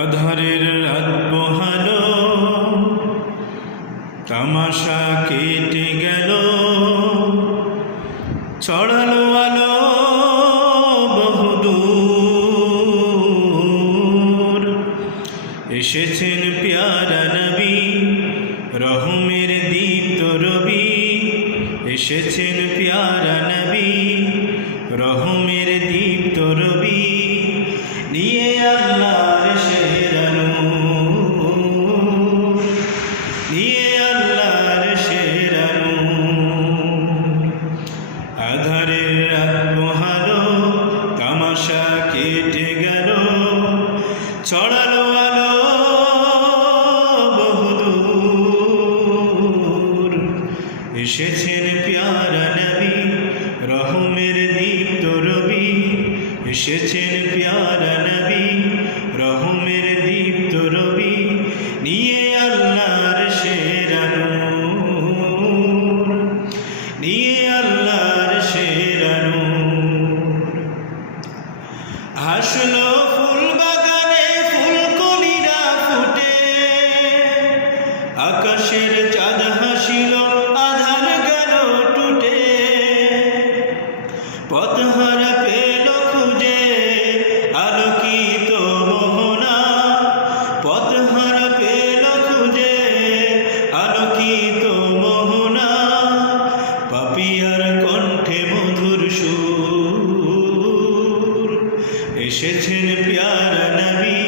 আধারের রাত পোহালো, তামাশা কেটে গেল, ছড়ালো আলো বহুদূর। এসেছেন প্যারা নবী, রহমের দীপ্ত রবি। এসেছেন প্যারা নবী, রহমের দীপ্ত রবি। নিয়ে আল্লাহর সেরা নূর, নিয়ে আল্লাহর সেরা নূর। আধারের রাত পোহালো, তামাশা কেটে গেল, ছড়ালো আলো বহুদূর। এসেছেন প্যারা নবী, রহমের দীপ্ত রবি। এসেছেন প্যারা নবী, রহমের দীপ্ত রবি। নিয়ে আল্লাহর সেরা নূর, নিয়ে আল্লাহর সেরা নূর। হাসলো ফুল বাগানে ফুলকলিরা ফুটে, আকাশের চাঁদ হাসিল, আধার গেল টুটে। পথহারা পেল খুঁজে আলোকিত মোহনা, পথহারা পেল খুঁজে আলোকিত মোহনা। পাপিয়ার কণ্ঠে মধুর সুর। এসেছেন প্যারা নবী,